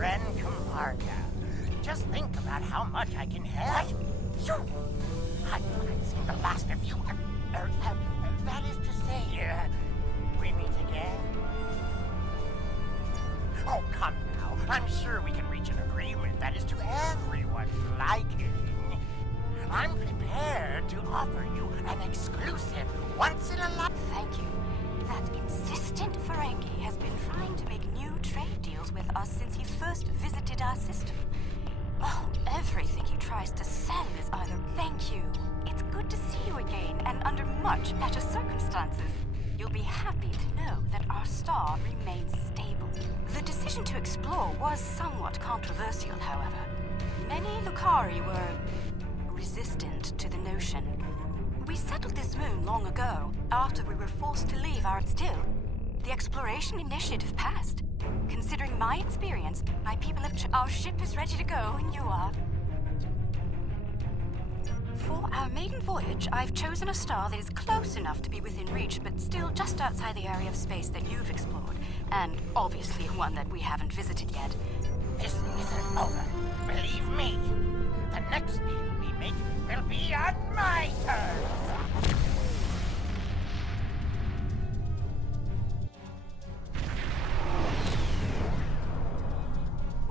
friend Comparga. Just think about how much I can help. What? I've seen the last of you. That is to say, we meet again. Oh, come now. I'm sure we can reach an agreement that is to everyone's liking. I'm prepared to offer you an exclusive, once-in-a-life... Thank you. That insistent Ferengi has been trying to make new trade deals with us since he first visited our system. Oh, everything he tries to sell is either thank you, it's good to see you again, and under much better circumstances. You'll be happy to know that our star remains stable. The decision to explore was somewhat controversial, however. Many Lukari were resistant to the notion. We settled this moon long ago, after we were forced to leave our... Still, the exploration initiative passed. Considering my experience, my people have... Our ship is ready to go, and you are. For our maiden voyage, I've chosen a star that is close enough to be within reach, but still just outside the area of space that you've explored. And obviously one that we haven't visited yet. This isn't over. Believe me. The next deal we make will be on my terms.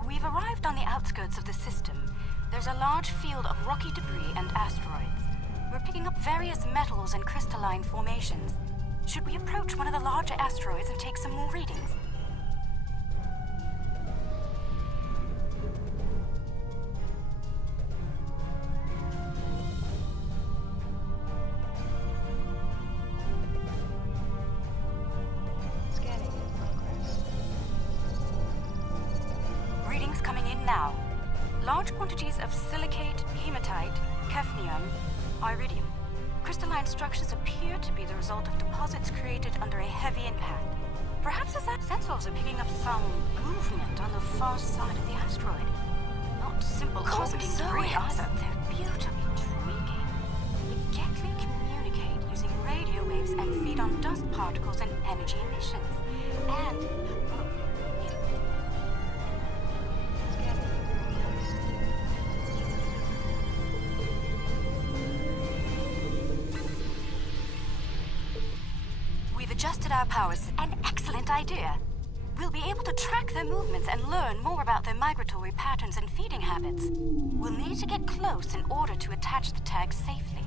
We've arrived on the outskirts of the system. There's a large field of rocky debris and asteroids. We're picking up various metals and crystalline formations. Should we approach one of the larger asteroids and take some more readings? Scanning in progress. Readings coming in now. Large quantities of silicate, hematite, cadmium, iridium. Crystalline structures appear to be the result of deposits created under a heavy impact. Perhaps as that sensors are picking up some movement on the far side of the asteroid. Not simple orbiting debris either. They're beautifully intriguing. The Gekli communicate using radio waves and feed on dust particles and energy emissions. And... adjusted our powers. An excellent idea. We'll be able to track their movements and learn more about their migratory patterns and feeding habits. We'll need to get close in order to attach the tag safely.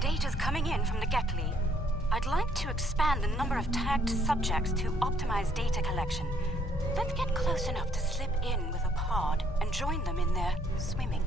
Data's coming in from the Gekli. I'd like to expand the number of tagged subjects to optimize data collection. Let's get close enough to slip in with a pod and join them in their swimming.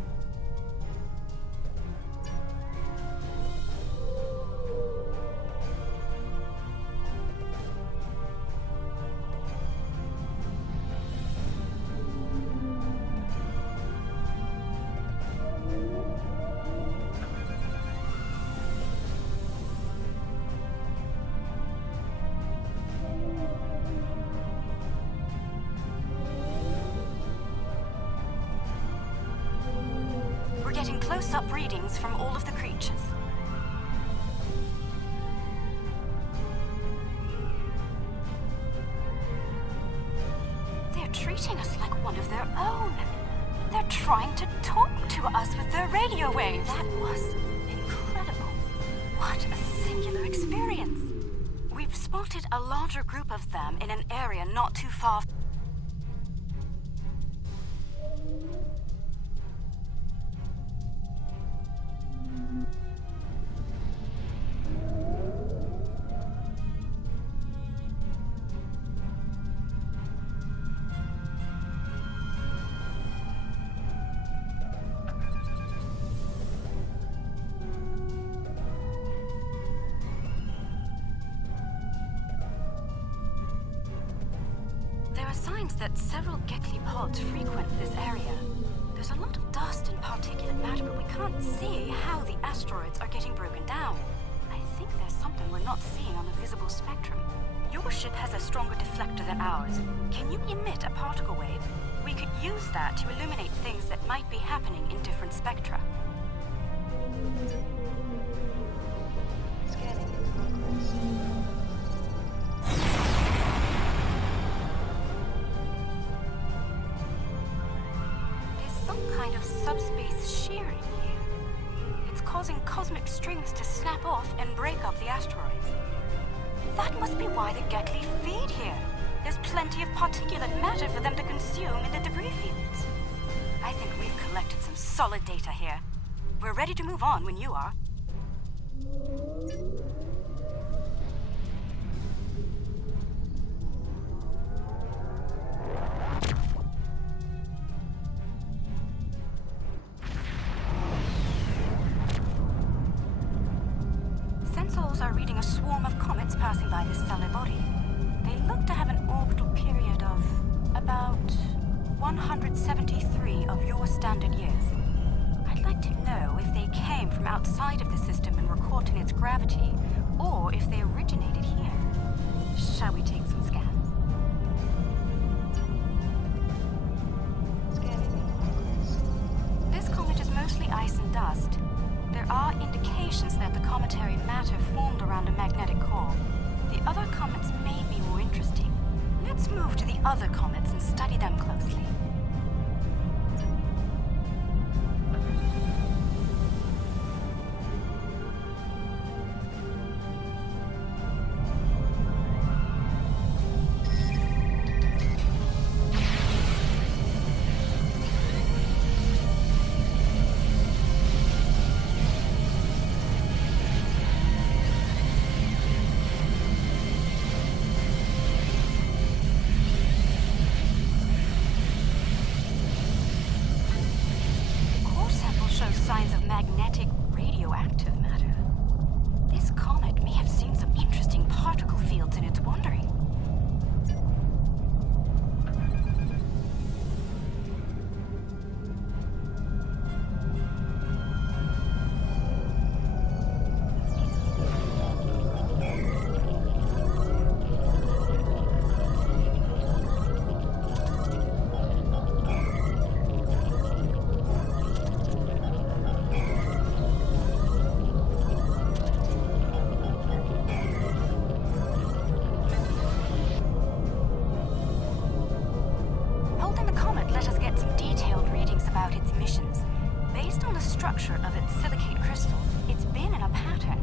Close-up readings from all of the creatures. They're treating us like one of their own. They're trying to talk to us with their radio waves. That was incredible. What a singular experience. We've spotted a larger group of them in an area not too far. That several Gekli pods frequent this area. There's a lot of dust and particulate matter, but we can't see how the asteroids are getting broken down. I think there's something we're not seeing on the visible spectrum. Your ship has a stronger deflector than ours. Can you emit a particle wave? We could use that to illuminate things that might be happening in different spectra. Subspace shearing here. It's causing cosmic strings to snap off and break up the asteroids. That must be why the Gekli feed here. There's plenty of particulate matter for them to consume in the debris fields. I think we've collected some solid data here. We're ready to move on when you are. Are reading a swarm of comets passing by this stellar body. They look to have an orbital period of about 173 of your standard years. I'd like to know if they came from outside of the system and were caught in its gravity, or if they originated here. Shall we take some scans? This comet is mostly ice and dust. There are indications that the cometary matter formed around a magnetic core. The other comets may be more interesting. Let's move to the other comets and study them closely. Signs of magnetic radioactive matter. This comet may have seen some interesting particle fields in its wandering. Of its silicate crystals, it's been in a pattern.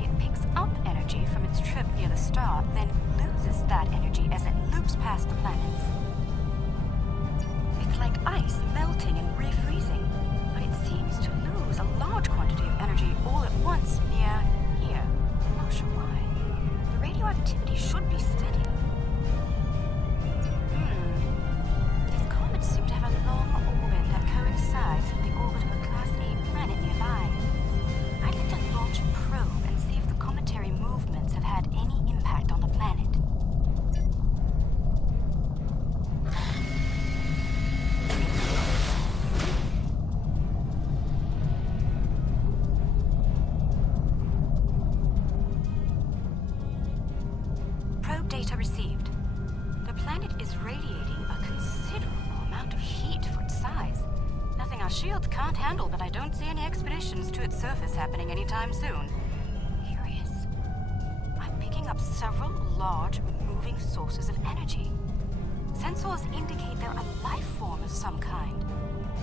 It picks up energy from its trip near the star, then loses that energy as it loops past the planets. It's like ice melting and refreezing, but it seems to lose a large quantity of energy all at once near here. I'm not sure why. The radioactivity should be steady. These comets seem to have a long orbit that coincides with the orbit of a Class A planet nearby. I'd like to launch a probe and see if the cometary movements have had any impact on the planet. Probe data received. The planet is radiating a considerable amount of heat for its size. Nothing our shields can't handle, but I don't see any expeditions to its surface happening anytime soon. Curious. I'm picking up several large, moving sources of energy. Sensors indicate they're a life form of some kind.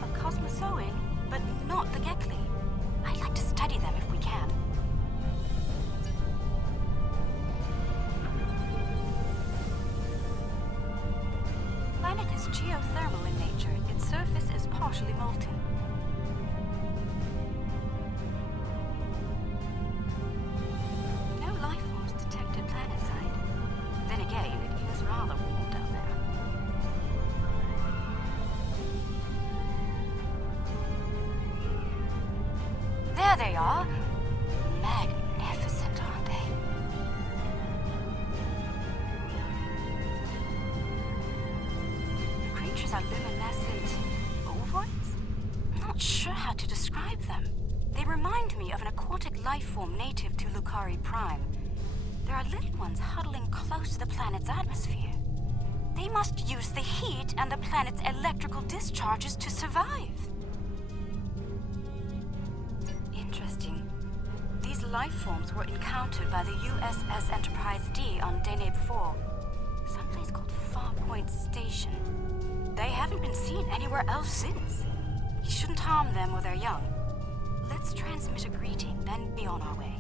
A cosmozoan, but not the Gekli. I'd like to study them if we can. The planet is geothermal in nature. Its surface is partially molten. No life forms detected planetside. Then again, it is rather warm down there. There they are. Magnificent, aren't they? The creatures are luminescent ovoids? I'm not sure how to describe them. They remind me of an aquatic life form native to Lukari Prime. There are little ones huddling close to the planet's atmosphere. They must use the heat and the planet's electrical discharges to survive. Interesting. These life forms were encountered by the USS Enterprise D on Deneb 4. Someplace called Farpoint Station. They haven't been seen anywhere else since. You shouldn't harm them or their young. Let's transmit a greeting, then be on our way.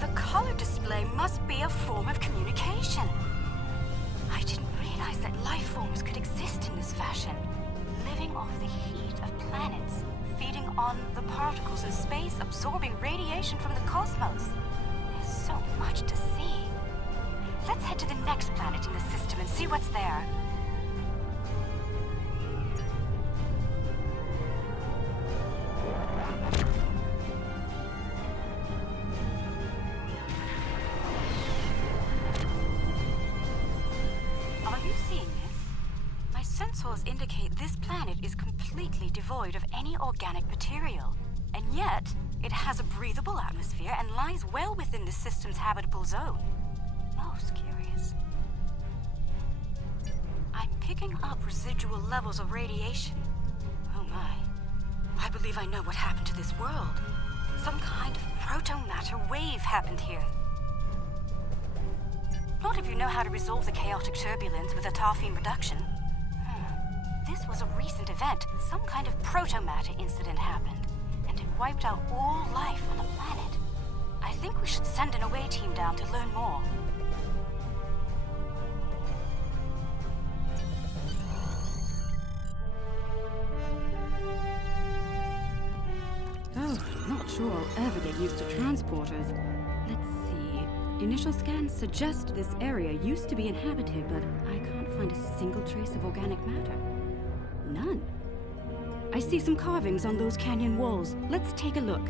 The color display must be a form of communication. I didn't realize that life forms could exist in this fashion, living off the heat of planets, feeding on the particles in space, absorbing radiation from the cosmos. There's so much to see. Let's head to the next planet in the system and see what's there. Are you seeing this? My sensors indicate this planet is completely devoid of any organic material, and yet it has a breathable atmosphere and lies well within the system's habitable zone. Most curious. I'm picking up residual levels of radiation. Oh my. I believe I know what happened to this world. Some kind of proto-matter wave happened here. Not if you know how to resolve the chaotic turbulence with a Tarfine reduction. This was a recent event. Some kind of proto-matter incident happened, and it wiped out all life on the planet. I think we should send an away team down to learn more. Oh, not sure I'll ever get used to transporters. Let's see. Initial scans suggest this area used to be inhabited, but I can't find a single trace of organic matter. None. I see some carvings on those canyon walls. Let's take a look.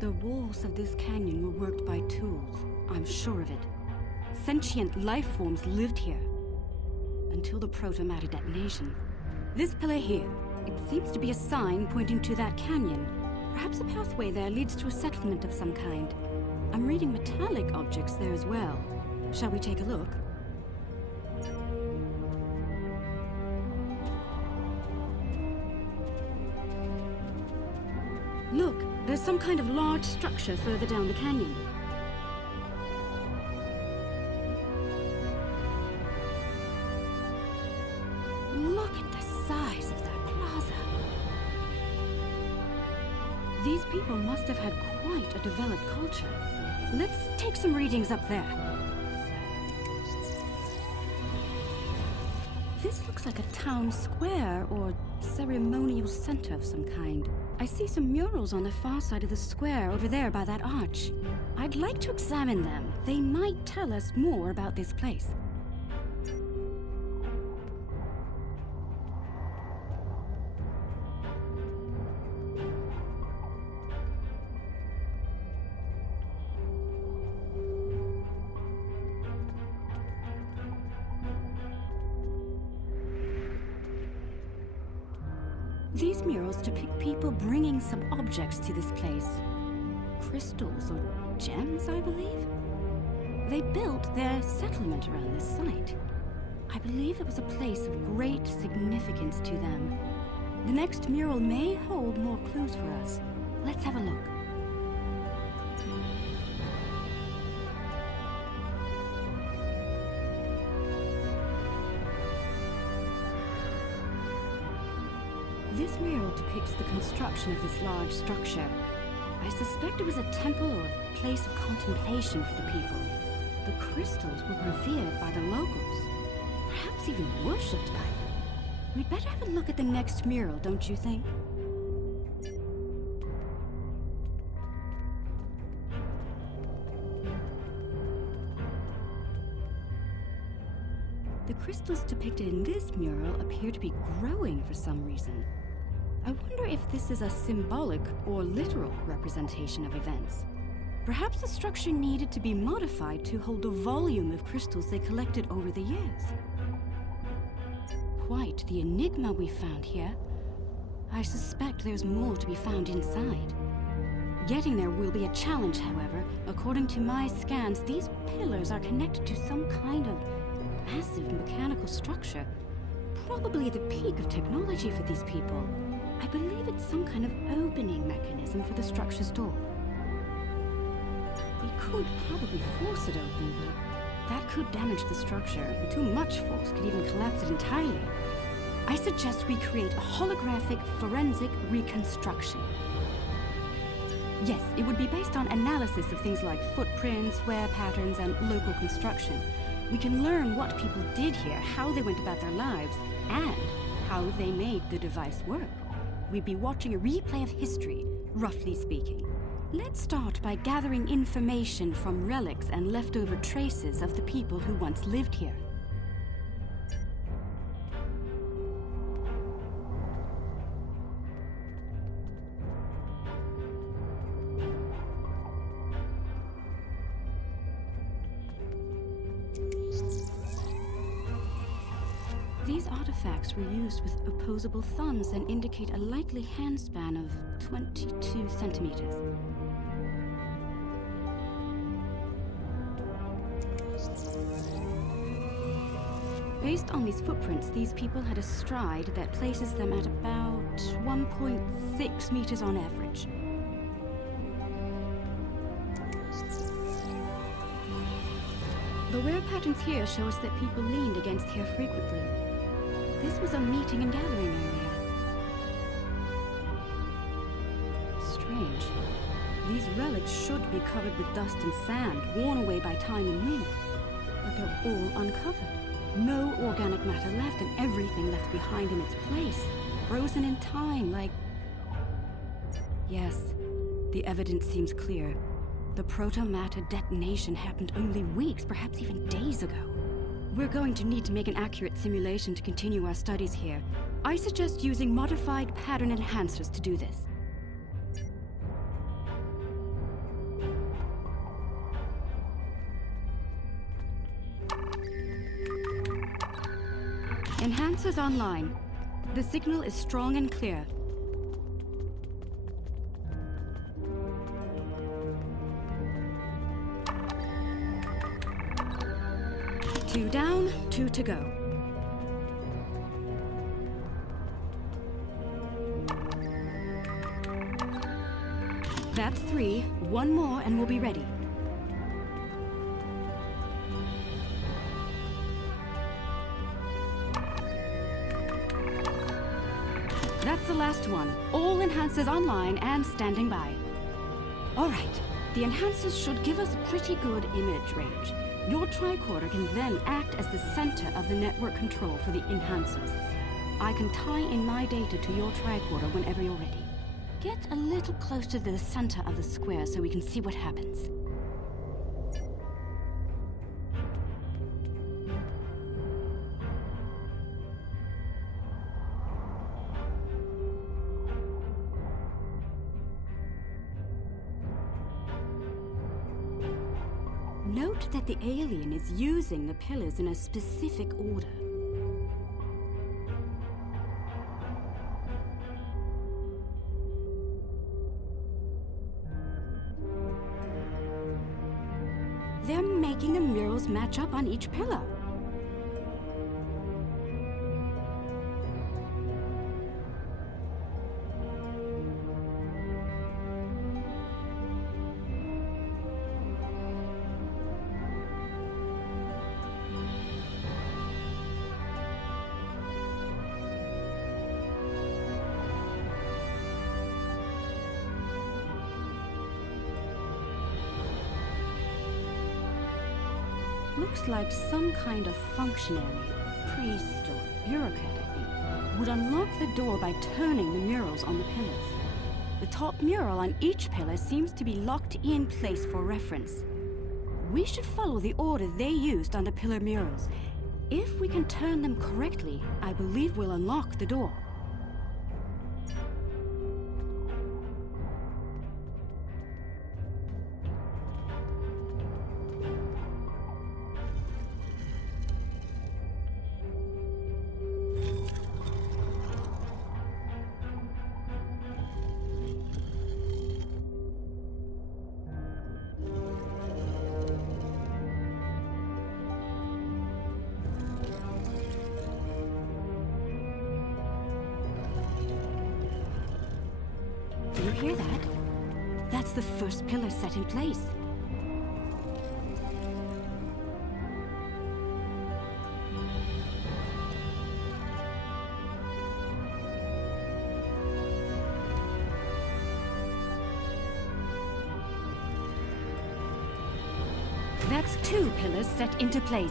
The walls of this canyon were worked by tools. I'm sure of it. Sentient life forms lived here. Until the proto-matter detonation. This pillar here, it seems to be a sign pointing to that canyon. Perhaps a pathway there leads to a settlement of some kind. I'm reading metallic objects there as well. Shall we take a look? Look, there's some kind of large structure further down the canyon. Look at the size of that plaza. These people must have had quite a developed culture. Let's take some readings up there. This looks like a town square or ceremonial center of some kind. I see some murals on the far side of the square over there by that arch. I'd like to examine them. They might tell us more about this place. These murals depict people bringing some objects to this place. Crystals or gems, I believe? They built their settlement around this site. I believe it was a place of great significance to them. The next mural may hold more clues for us. Let's have a look. This mural depicts the construction of this large structure. I suspect it was a temple or a place of contemplation for the people. The crystals were revered by the locals, perhaps even worshipped by them. We'd better have a look at the next mural, don't you think? The crystals depicted in this mural appear to be growing for some reason. I wonder if this is a symbolic or literal representation of events. Perhaps the structure needed to be modified to hold the volume of crystals they collected over the years. Quite the enigma we found here. I suspect there's more to be found inside. Getting there will be a challenge, however. According to my scans, these pillars are connected to some kind of massive mechanical structure. Probably the peak of technology for these people. I believe it's some kind of opening mechanism for the structure's door. We could probably force it open, but that could damage the structure, and too much force could even collapse it entirely. I suggest we create a holographic forensic reconstruction. Yes, it would be based on analysis of things like footprints, wear patterns, and local construction. We can learn what people did here, how they went about their lives, and how they made the device work. We'd be watching a replay of history, roughly speaking. Let's start by gathering information from relics and leftover traces of the people who once lived here. These artifacts were used with opposable thumbs and indicate a likely hand span of 22 centimeters. Based on these footprints, these people had a stride that places them at about 1.6 meters on average. The wear patterns here show us that people leaned against here frequently. This was a meeting and gathering area. Strange. These relics should be covered with dust and sand, worn away by time and wind. But they're all uncovered. No organic matter left, and everything left behind in its place. Frozen in time, like... Yes, the evidence seems clear. The proto-matter detonation happened only weeks, perhaps even days ago. We're going to need to make an accurate simulation to continue our studies here. I suggest using modified pattern enhancers to do this. Enhancers online. The signal is strong and clear. Two down, two to go. That's three. One more and we'll be ready. That's the last one. All enhancers online and standing by. All right. The enhancers should give us a pretty good image range. Your tricorder can then act as the center of the network control for the enhancers. I can tie in my data to your tricorder whenever you're ready. Get a little close to the center of the square so we can see what happens. Note that the alien is using the pillars in a specific order. They're making the murals match up on each pillar. looks like some kind of functionary, priest or bureaucrat, I think, would unlock the door by turning the murals on the pillars. The top mural on each pillar seems to be locked in place for reference. We should follow the order they used on the pillar murals. If we can turn them correctly, I believe we'll unlock the door. Do you hear that? That's the first pillar set in place. That's 2 pillars set into place.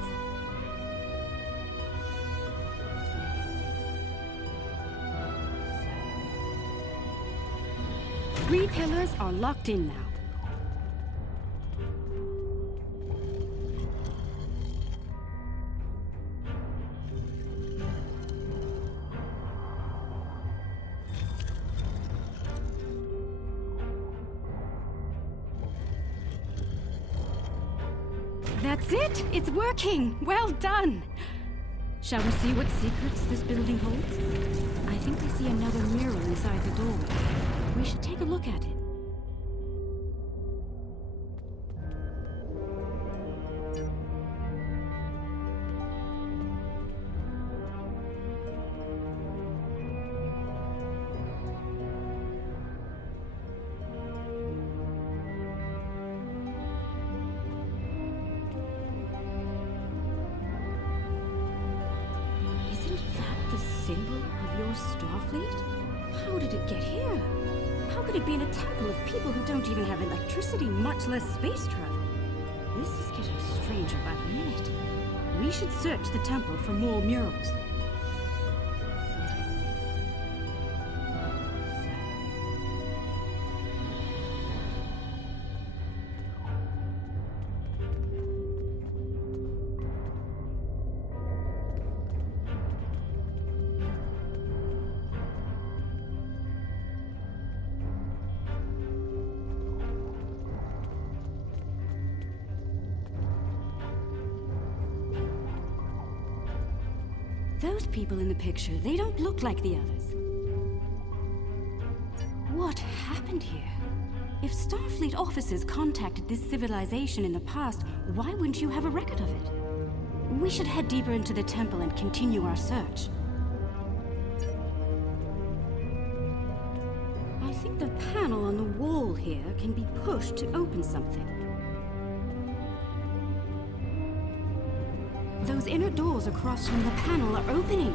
Three pillars are locked in now. That's it! It's working! Well done! Shall we see what secrets this building holds? I think I see another mural inside the doorway. We should take a look at it. Isn't that the symbol of your Starfleet? How did it get here? How could it be in a temple of people who don't even have electricity, much less space travel? This is getting stranger by the minute. We should search the temple for more murals. Those people in the picture, they don't look like the others. What happened here? If Starfleet officers contacted this civilization in the past, why wouldn't you have a record of it? We should head deeper into the temple and continue our search. I think the panel on the wall here can be pushed to open something. Those inner doors across from the panel are opening.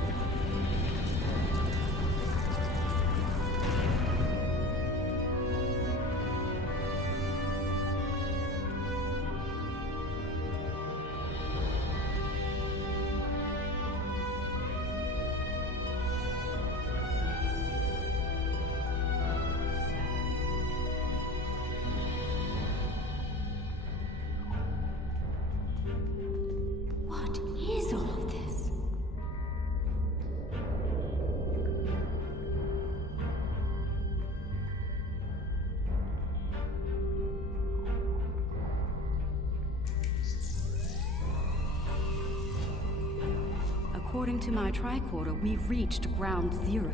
According to my tricorder, we've reached ground zero.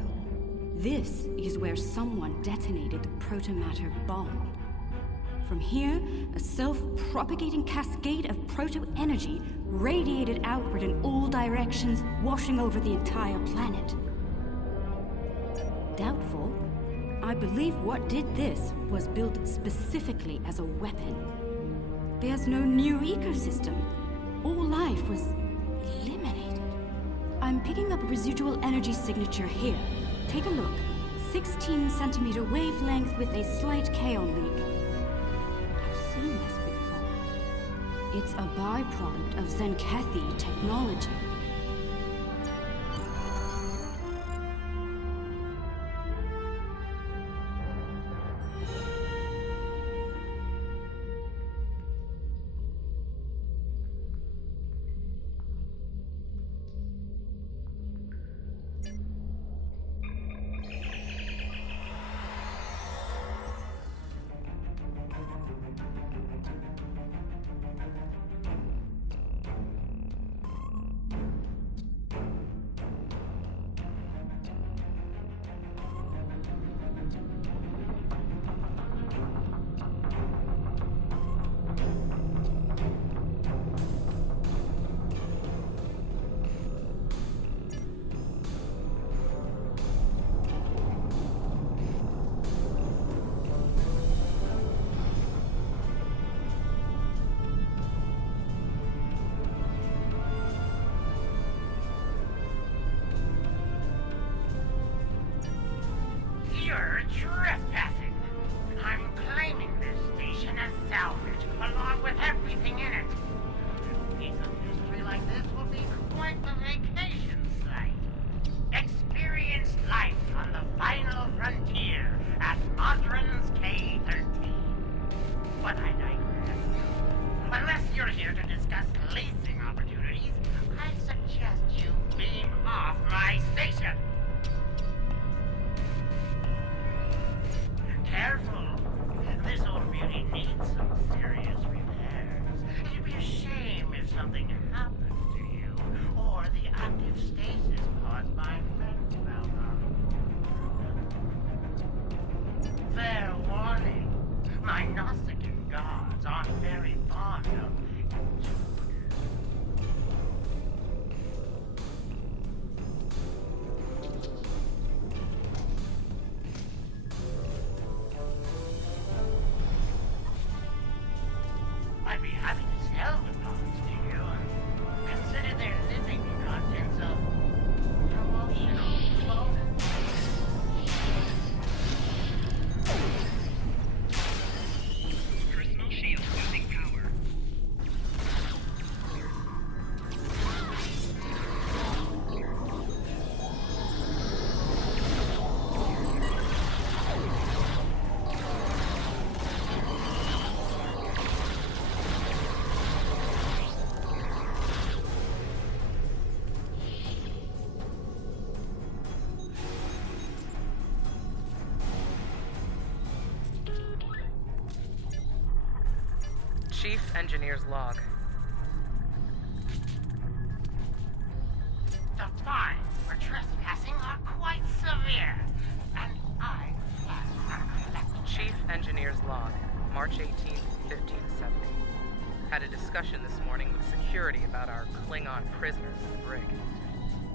This is where someone detonated the protomatter bomb. From here, a self-propagating cascade of proto-energy radiated outward in all directions, washing over the entire planet. Doubtful. I believe what did this was built specifically as a weapon. There's no new ecosystem. All life was eliminated. I'm picking up a residual energy signature here. Take a look. 16-centimeter wavelength with a slight kaon leak. I've seen this before. It's a byproduct of Zenkethi technology. You're trespassing. I'm claiming this station as salvage, along with everything in it. A piece of history like this will be quite the vacation site. Experience life on the final frontier at Modron's K-13. But I digress. Unless you're here to discuss leasing opportunities, I suggest you beam off my station. Careful. This old beauty needs some serious repairs. It'd be a shame if something happened to you, or the active stasis caused by friends fell on. Fair warning. My Gnostican gods aren't very fond of I'd be happy to sell the pods to you and consider their living contents a promotional bonus. Personal shield losing power. Chief Engineer's log. The fines for trespassing are quite severe, and I plan on collecting. Chief Engineer's log, March 18th, 1570. Had a discussion this morning with security about our Klingon prisoners in the brig.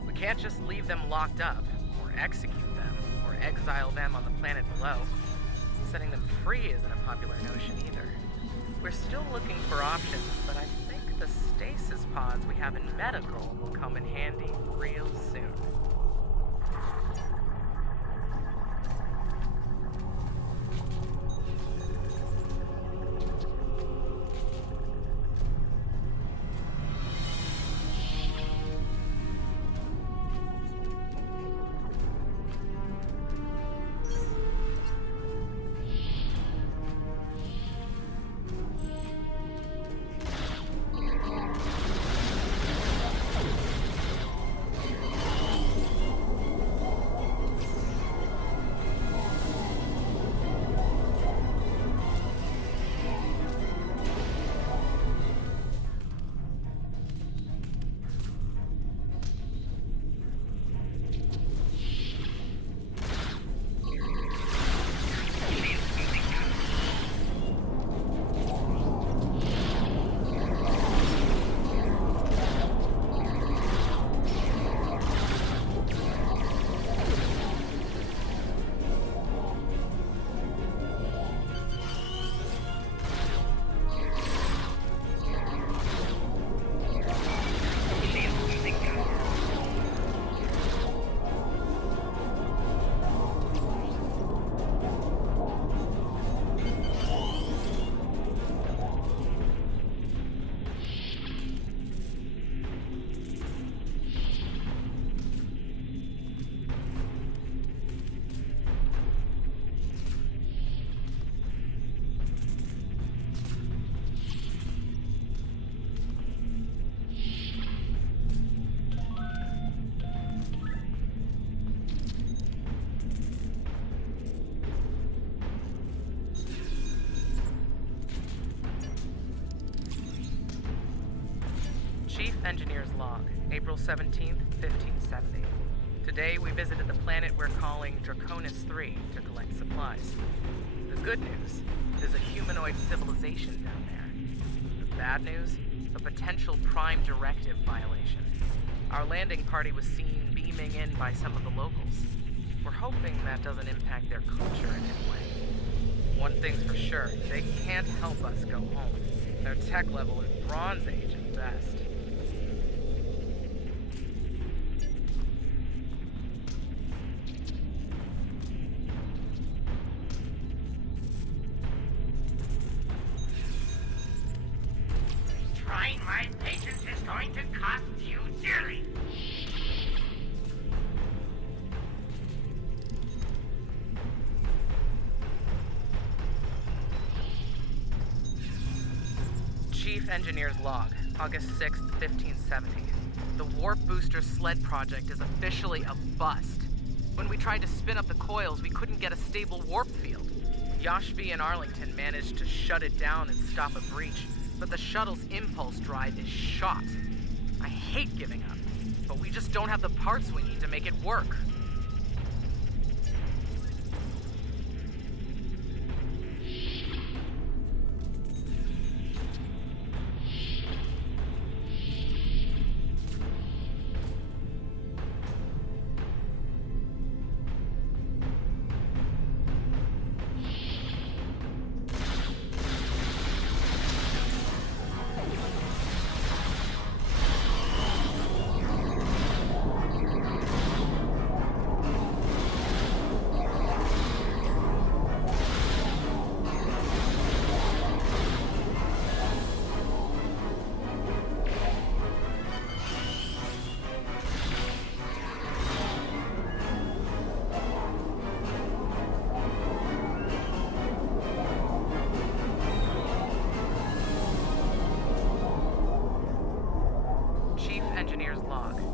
We can't just leave them locked up, or execute them, or exile them on the planet below. Setting them free isn't a popular notion either. We're still looking for options, but I think the stasis pods we have in medical will come in handy real soon. April 17th, 1570. Today we visited the planet we're calling Draconis III to collect supplies. The good news, there's a humanoid civilization down there. The bad news, a potential prime directive violation. Our landing party was seen beaming in by some of the locals. We're hoping that doesn't impact their culture in any way. One thing's for sure, they can't help us go home. Their tech level is Bronze Age at best. Trying my patience is going to cost you dearly. Chief Engineer's Log, August 6th, 1570. The Warp Booster Sled project is officially a bust. When we tried to spin up the coils, we couldn't get a stable warp field. G.F.P and Arlington managed to shut it down and stop a breach, but the shuttle's impulse drive is shot. I hate giving up, but we just don't have the parts we need to make it work.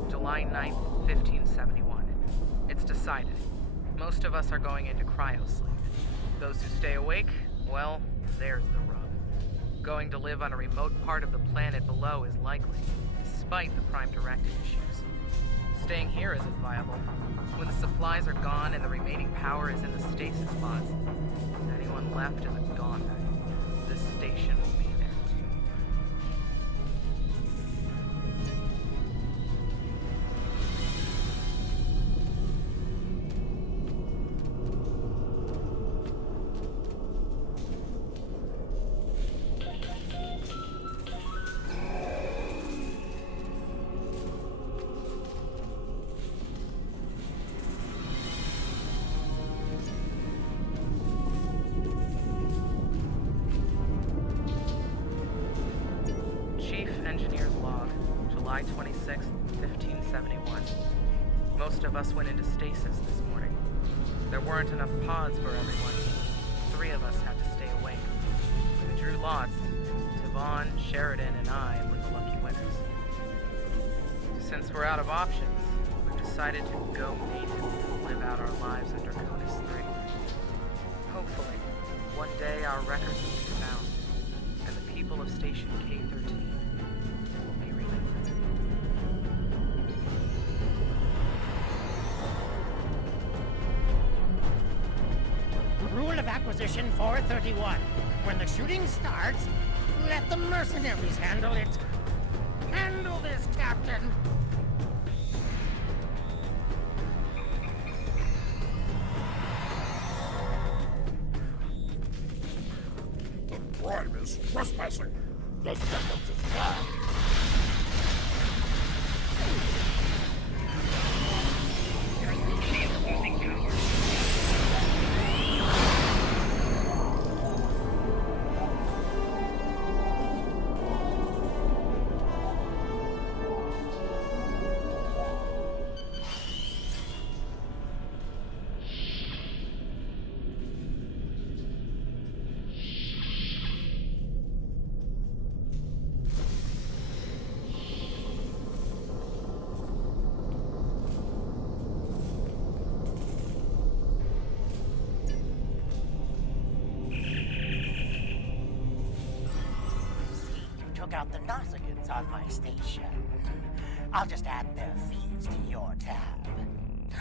July 9th, 1571. It's decided. Most of us are going into cryosleep. Those who stay awake, well, there's the rub. Going to live on a remote part of the planet below is likely, despite the Prime Directive issues. Staying here isn't viable. When the supplies are gone and the remaining power is in the stasis pods, anyone left is a goner. This station will be there too. Engineer's Log, July 26th, 1571. Most of us went into stasis this morning. There weren't enough pods for everyone. 3 of us had to stay awake. We drew lots. Tavon, Sheridan, and I were the lucky winners. Since we're out of options, we've decided to go native and live out our lives under Draconis III. Hopefully, one day our records will be found, and the people of Station K-13 Rule of Acquisition 431. When the shooting starts, let the mercenaries handle it. Handle this, Captain. The Prime is trespassing. The sentence is flat. Took out the Nausicaans on my station. I'll just add their fees to your tab.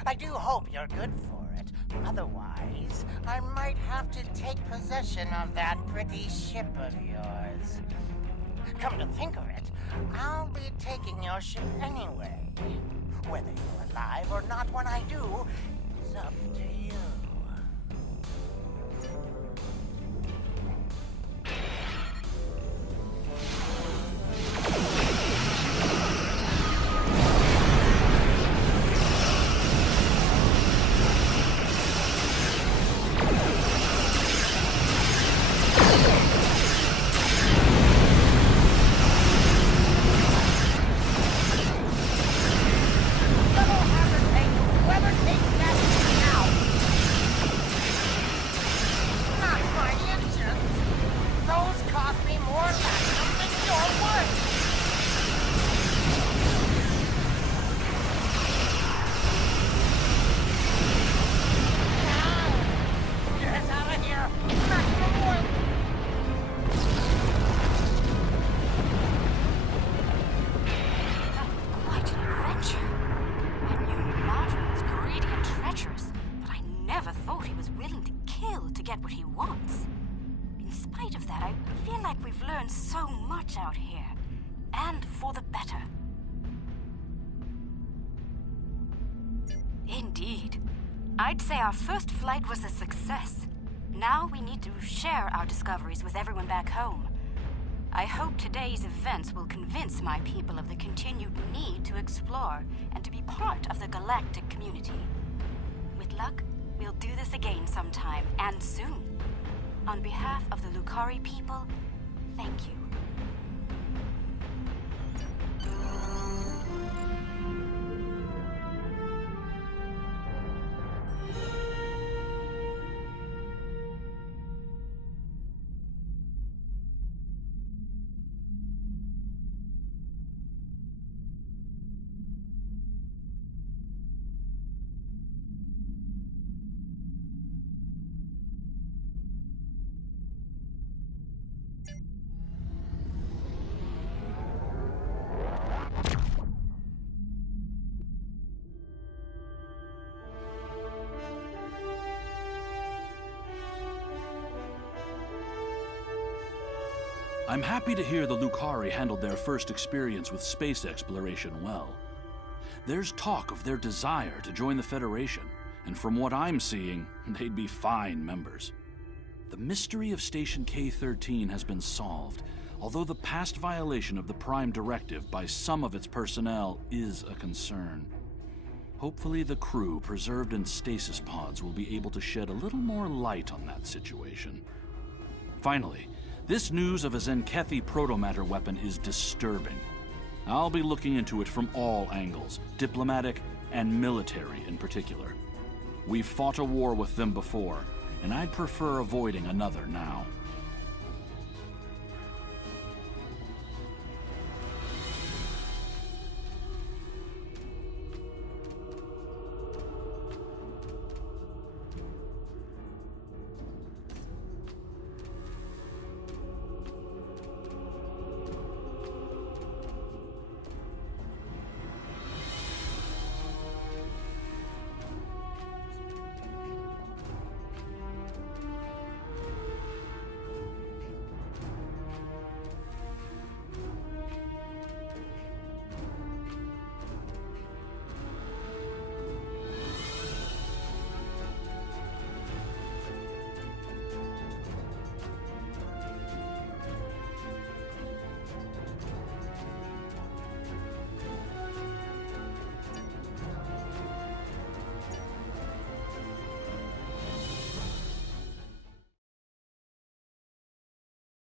I do hope you're good for it. Otherwise, I might have to take possession of that pretty ship of yours. Come to think of it, I'll be taking your ship anyway. Whether you're alive or not when I do, is up to you. Out here, and for the better. Indeed. I'd say our first flight was a success. Now we need to share our discoveries with everyone back home. I hope today's events will convince my people of the continued need to explore and to be part of the galactic community. With luck, we'll do this again sometime, and soon. On behalf of the Lukari people, thank you. I'm happy to hear the Lukari handled their first experience with space exploration well. There's talk of their desire to join the Federation, and from what I'm seeing, they'd be fine members. The mystery of Station K-13 has been solved, although the past violation of the Prime Directive by some of its personnel is a concern. Hopefully the crew preserved in stasis pods will be able to shed a little more light on that situation. Finally, this news of a Zenkethi protomatter weapon is disturbing. I'll be looking into it from all angles, diplomatic and military in particular. We've fought a war with them before, and I'd prefer avoiding another now.